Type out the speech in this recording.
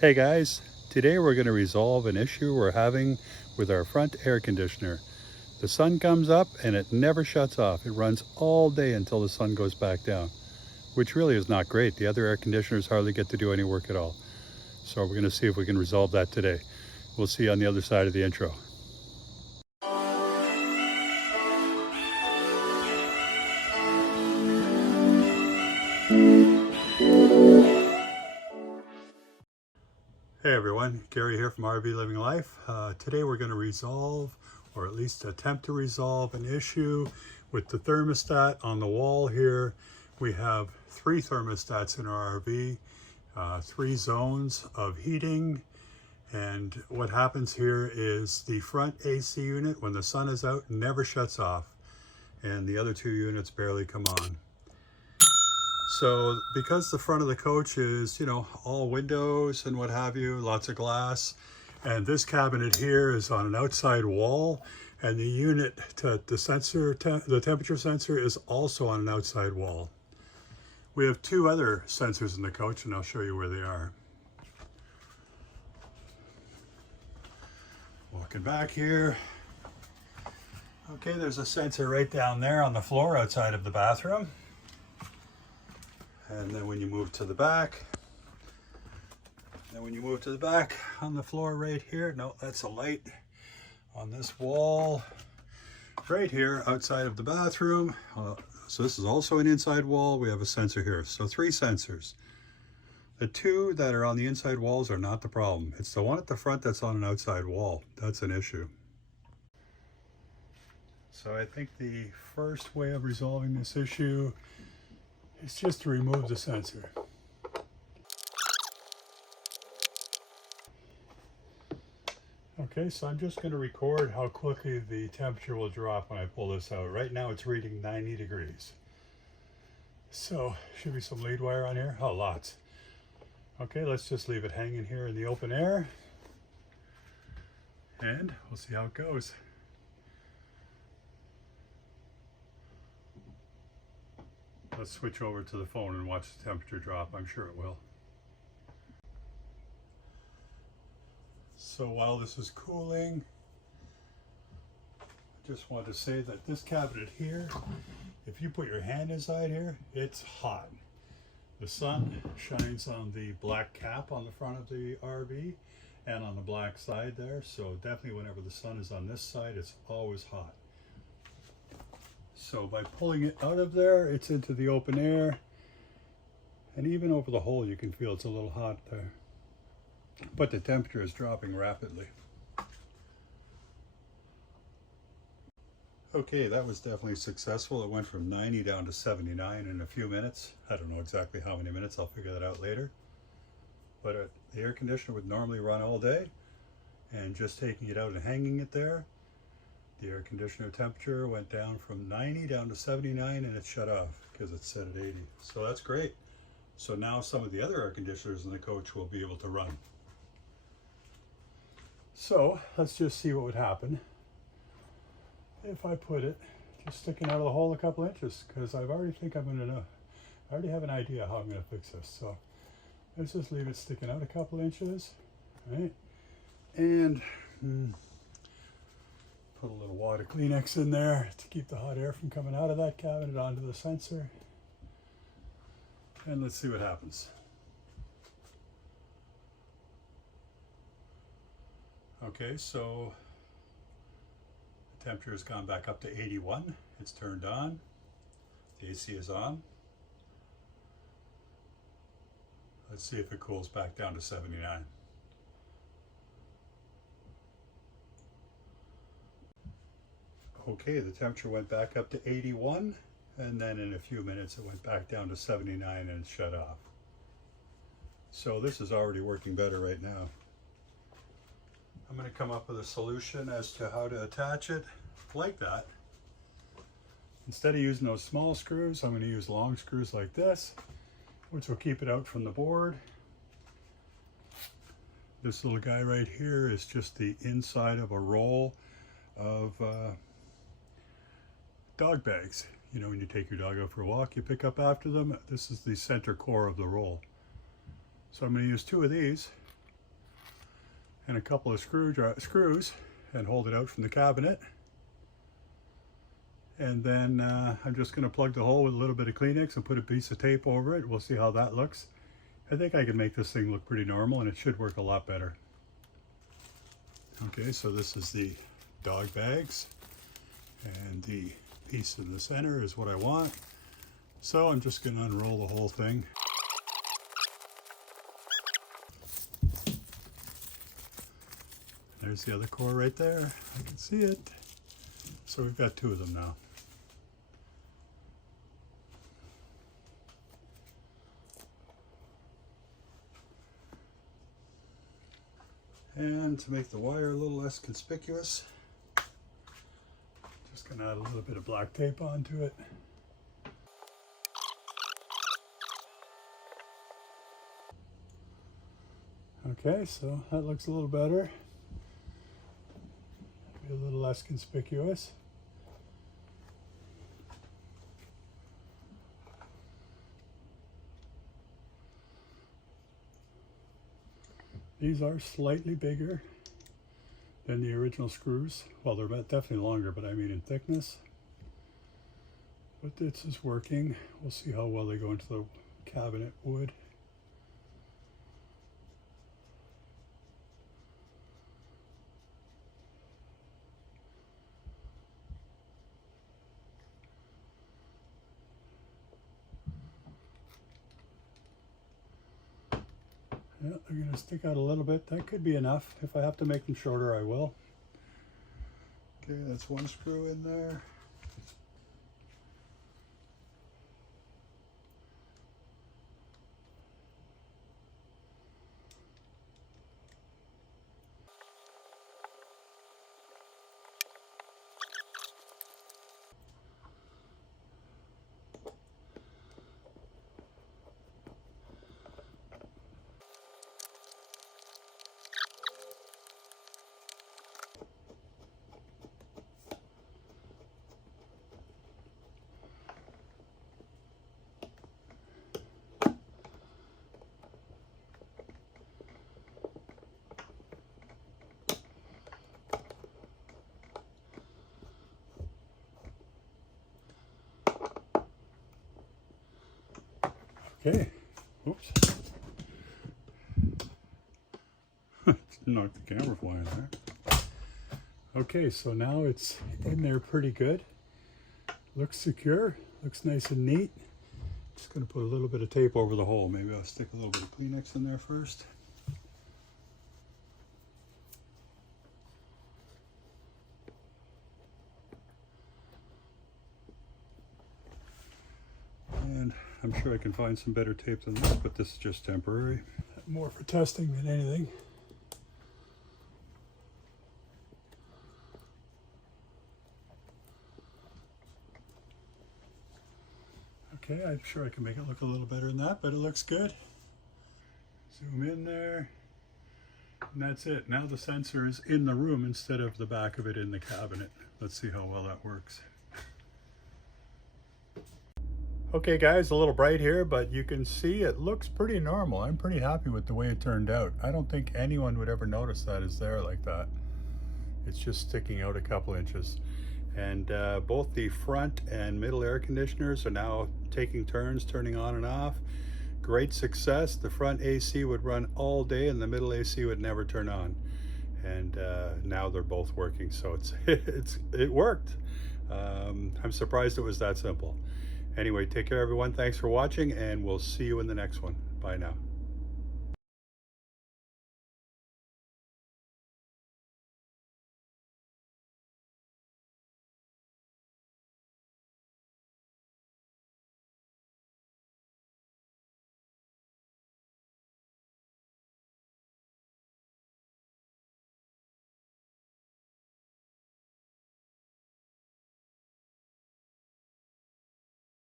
Hey guys, today we're going to resolve an issue we're having with our front air conditioner. The sun comes up and it never shuts off. It runs all day until the sun goes back down, which really is not great. The other air conditioners hardly get to do any work at all. So we're going to see if we can resolve that today. We'll see you on the other side of the intro. Hey everyone, Gary here from RV Living Life. Today we're going to resolve, or at least attempt to resolve, an issue with the thermostat on the wall here. We have 3 thermostats in our RV, 3 zones of heating, and what happens here is the front AC unit, when the sun is out, never shuts off, and the other 2 units barely come on. So because the front of the coach is, all windows and what have you, lots of glass, and this cabinet here is on an outside wall, and the unit, the temperature sensor is also on an outside wall. We have 2 other sensors in the coach, and I'll show you where they are. Walking back here. Okay, there's a sensor right down there on the floor outside of the bathroom. And then when you move to the back, on the floor right here, no, that's a light on this wall right here outside of the bathroom. So this is also an inside wall. We have a sensor here. So 3 sensors. The 2 that are on the inside walls are not the problem. It's the one at the front that's on an outside wall. That's an issue. So I think the first way of resolving this issue is just to remove the sensor. Okay, so I'm just going to record how quickly the temperature will drop when I pull this out. Right now it's reading 90 degrees. So, should be some lead wire on here. Oh, lots. Okay, let's just leave it hanging here in the open air. And we'll see how it goes. Let's switch over to the phone and watch the temperature drop. I'm sure it will. So while this is cooling, I just want to say that this cabinet here, if you put your hand inside here, it's hot. The sun shines on the black cap on the front of the RV and on the black side there. So definitely whenever the sun is on this side, it's always hot. So by pulling it out of there, it's into the open air, and even over the hole you can feel it's a little hot there. But the temperature is dropping rapidly. Okay, that was definitely successful. It went from 90 down to 79 in a few minutes. I don't know exactly how many minutes, I'll figure that out later. But the air conditioner would normally run all day, and just taking it out and hanging it there, the air conditioner temperature went down from 90 down to 79, and it shut off because it's set at 80. So that's great. So now some of the other air conditioners in the coach will be able to run. So let's just see what would happen if I put it just sticking out of the hole a couple inches, because I already have an idea how I'm going to fix this. So let's just leave it sticking out a couple inches, right? And put a little water Kleenex in there to keep the hot air from coming out of that cabinet onto the sensor. And let's see what happens. Okay, so the temperature has gone back up to 81. It's turned on. The AC is on. Let's see if it cools back down to 79. Okay, the temperature went back up to 81, and then in a few minutes it went back down to 79 and shut off. So this is already working better right now. I'm going to come up with a solution as to how to attach it like that. Instead of using those small screws, I'm going to use long screws like this, which will keep it out from the board. This little guy right here is just the inside of a roll of dog bags. You know, when you take your dog out for a walk, you pick up after them. This is the center core of the roll. So I'm going to use 2 of these and a couple of screws and hold it out from the cabinet. And then I'm just going to plug the hole with a little bit of Kleenex and put a piece of tape over it. We'll see how that looks. I think I can make this thing look pretty normal, and it should work a lot better. Okay, so this is the dog bags, and the piece in the center is what I want. So I'm just going to unroll the whole thing. There's the other core right there. I can see it. So we've got two of them now. And to make the wire a little less conspicuous, just going to add a little bit of black tape onto it. Okay, so that looks a little better. Maybe a little less conspicuous. These are slightly bigger than the original screws. Well, they're definitely longer, but I mean in thickness. But this is working. We'll see how well they go into the cabinet wood. Yeah, they're going to stick out a little bit. That could be enough. If I have to make them shorter, I will. Okay, that's one screw in there. Okay, oops. Knocked the camera flying there. Okay, so now it's in there pretty good. Looks secure, looks nice and neat. Just going to put a little bit of tape over the hole. Maybe I'll stick a little bit of Kleenex in there first. And I'm sure I can find some better tape than this, but this is just temporary. More for testing than anything. Okay, I'm sure I can make it look a little better than that, but it looks good. Zoom in there. And that's it. Now the sensor is in the room instead of the back of it in the cabinet. Let's see how well that works. Okay guys, a little bright here, but you can see it looks pretty normal. I'm pretty happy with the way it turned out. I don't think anyone would ever notice that it's there like that. It's just sticking out a couple inches. And both the front and middle air conditioners are now taking turns turning on and off. Great success. The front AC would run all day and the middle AC would never turn on. And now they're both working, so it worked. I'm surprised it was that simple. Anyway, take care everyone. Thanks for watching, and we'll see you in the next one. Bye now.